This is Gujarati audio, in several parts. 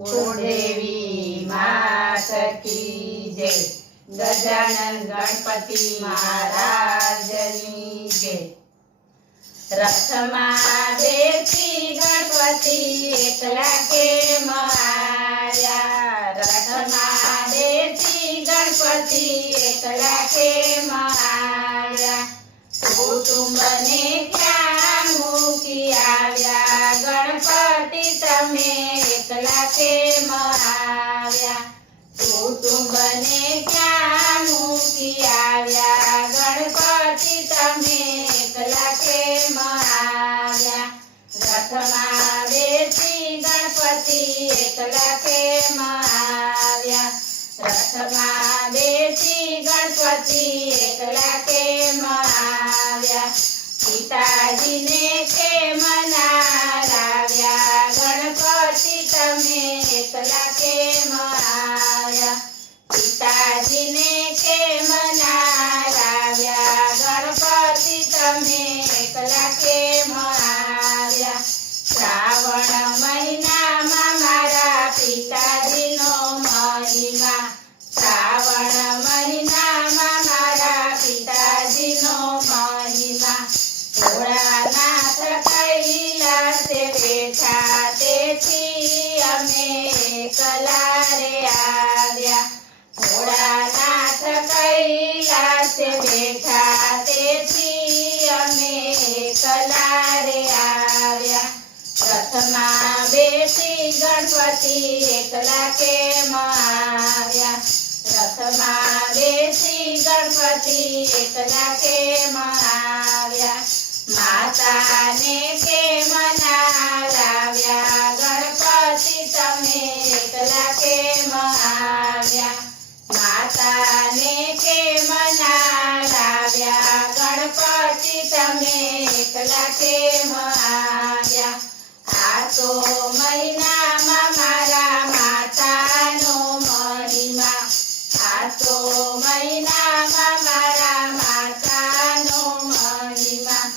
કુળદેવી માત કી જય, ગજાનન ગણપતિ મહારાજની જય। રથમાં બેસી ગણપતિ એકલા કેમ આવ્યા? રથમાં બેસી ગણપતિ એકલા કેમ આવ્યા? કુટુંબને ક્યાં મૂકી આવ્યા? ગણપતિ તમે એકલા કેમ આવ્યા? કુટુંબને ક્યાં મૂકી આવ્યા? ગણપતિ તમે એકલા કેમ આવ્યા? રથમાં બેસી ગણપતિ એકલા કેમ આવ્યા? રથમાં બેસી ગણપતિ એકલા કેમ આવ્યા? પિતાજીને કેમ ના લાવ્યા? ગણપતિ તમે એકલા કેમ આવ્યા? પિતાજીને કેમ ના લાવ્યા? ગણપતિ તમે એકલા કેમ આવ્યા? શ્રાવણ મહિનામાં મારા પિતાજીનો મહિમા, શ્રાવણ મહિનામાં મારા પિતાજીનો મહિમા, ભોળાનાથ કૈલાસે બેઠા તેથી અમે એકલા રે આવ્યા। ભોળાનાથ કૈલાસે બેઠા તેથી અમે એકલા રે આવ્યા। રથમાં બેસી ગણપતિ એકલા કેમ આવ્યા? રથમાં બેસી ગણપતિ એકલા કેમ આવ્યા? માતાને કેમ ના લાવ્યા? ગણપતિ તમે એકલા કેમ આવ્યા? માતાને કેમ ના લાવ્યા? ગણપતિ તમે એકલા કેમ આવ્યા? આસો મહિનામાં મારા માતાનો મહિમા, આસો મહિનામાં મારા માતાનો મહિમા,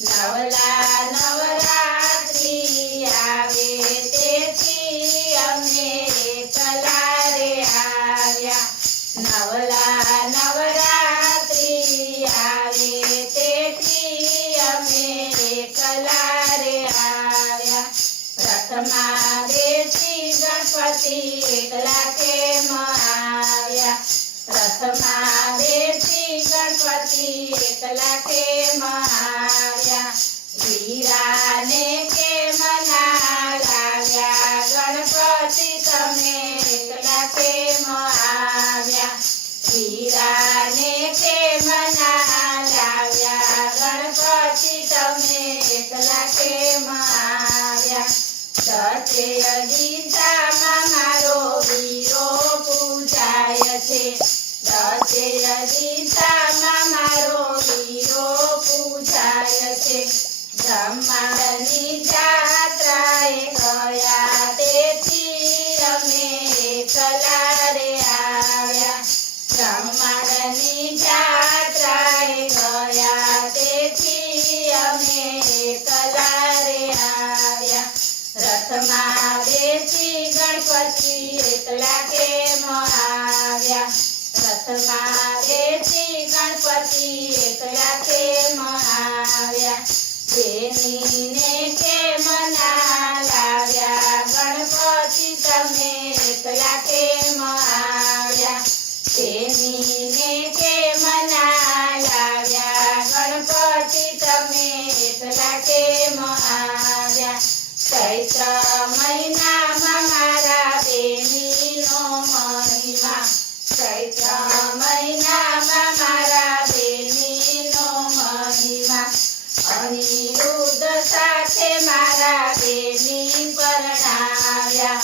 નવલા નવરાત્રી આવે તેથી અમે એકલા રે આવ્યા। નવલા નવરાત્રી આવે તેથી અમે એકલા રે આવ્યા। રથમાં બેસી ગણપતિ એકલા કેમ આવ્યા? રથમાં બેસી ગણપતિ એકલા કેમ આવ્યા? વીરાને કેમ ના લાવ્યા? ગણપતિ તમે એકલા કેમ આવ્યા? વીરાને કેમ ના લાવ્યા? ગણપતિ તમે એકલા કેમ આવ્યા? દશેય દિશામાં મારો વીરો પૂજાય છે, દશેય દિશામાં મારો વીરો પૂજાય છે। બ્રહ્માંડની જાત્રાએ ગયા તેથી અમે એકલા રે આવ્યા। બ્રહ્માંડની જાત્રાએ ગયા તેથી અમે એકલા રે આવ્યા। રથમાં બેસી ગણપતિ એકલા કેમ આવ્યા? રથમાં બેસી ગણપતિ એકલા કેમ આવ્યા? બેનીને કેમ ના લાવ્યા? ગણપતિ તમે એકલા કેમ આવ્યા? બેનીને કેમ ના લાવ્યા? ગણપતિ તમે એકલા કેમ આવ્યા? ચૈત્ર મહિનામાં મારા બેનીનો મહિમા, ચૈત્ર મહિનામાં મારા બેનીનો મહિમા, અનિરુદ્ધ સાથે મારા બેની પરણાવ્યા,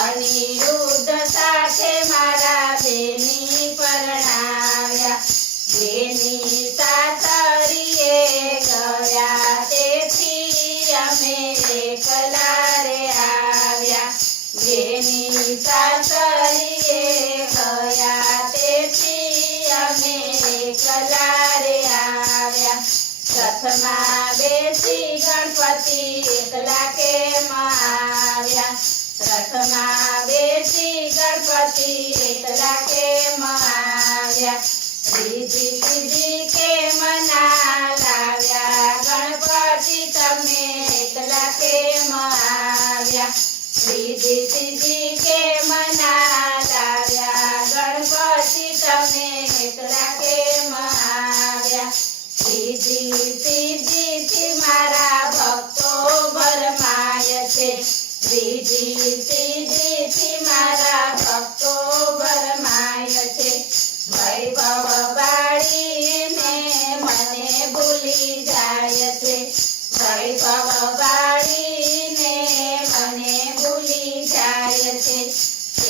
અનિરુદ્ધ સાથે મારા બેની પરણાવ્યા। બેની સાસરીએ ગયા તેથી અમે એકલા રે આવ્યા। બેની સાસરીએ ગયા તેથી અમે એકલા રે આવ્યા। રથમાં બેસી ગણપતિ એકલા કેમ આવ્યા? રથમાં બેસી ગણપતિ એકલા કેમ આવ્યા રીધિ સીધી કેમ ના લાવ્યા ગણપતિ તમે એકલા કેમ આવ્યા રીધિ સીધી કેમ ના લાવ્યા ગણપતિ તમે એકલા કેમ આવ્યા રીધિ સીધીથી મારા ભક્તો ભરમાય છે રીધિ સીધીથી મારા ભક્તો ભરમાય છે વૈભવ બાળીને મને ભૂલી જાય છે વૈભવ બાળીને મને ભૂલી જાય છે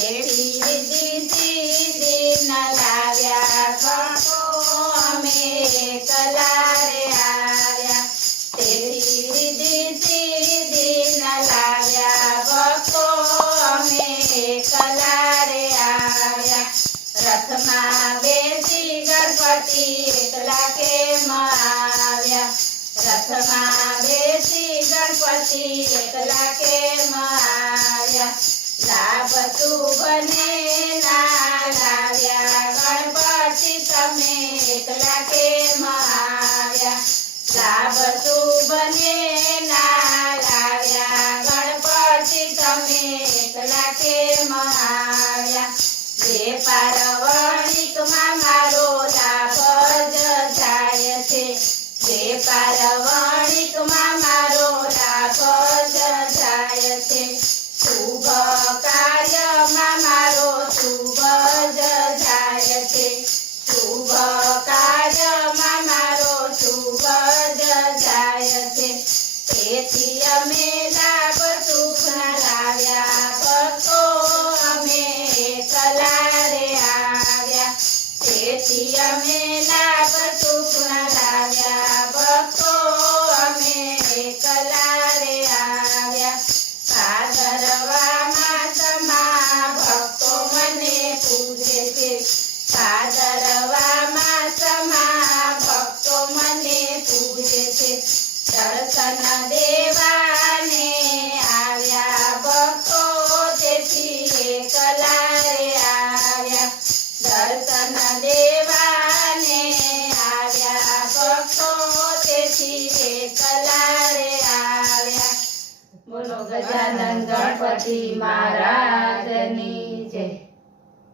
એવી રીધિ સીધી ન લાવ્યા ભક્તો અમે એકલા રે આવ્યા તેવી રીધિ સીધી ન લાવ્યા ભક્તો અમે એકલા રે આવ્યા રથમાં બેસી ગણપતિ એકલા કેમ આવ્યા રથમાં બેસી ગણપતિ એકલા કેમ આવ્યા લાભ શુભને ના લાવ્યા ગણપતિ તમે એકલા કેમ આવ્યા લાભ શુભને ના લાવ્યા ગણપતિ તમે એકલા કેમ આવ્યા વેપાર વણિકમાં મારો લાભ જ જાય છે વેપાર વણિકમાં મારો લાભ જ જાય છે શુભ કાર્યમાં મારો શુભ જ જાય છે શુભ કાર્યમાં મારો શુભ જ જાય છે તેથી અમે લાભ સુખ ના લાવ્યા ભક્તો અમે એકલા રે આવ્યા તેથી અમે લાભ સુખ ના લાવ્યા ભક્તો અમે એકલા રે આવ્યા ભાદરવામાં તમા ભક્તો મને પૂજે છે ભાદરવામાં તમા ભક્તો મને પૂજે છે દર્શન દેવાને આવ્યા ભક્તો તેથી એકલા રે આવ્યા દર્શન દેવાને આવ્યા ભક્તો તેથી એકલા રે આવ્યા બોલો ગજાનંદ ગણપતિ મહારાજની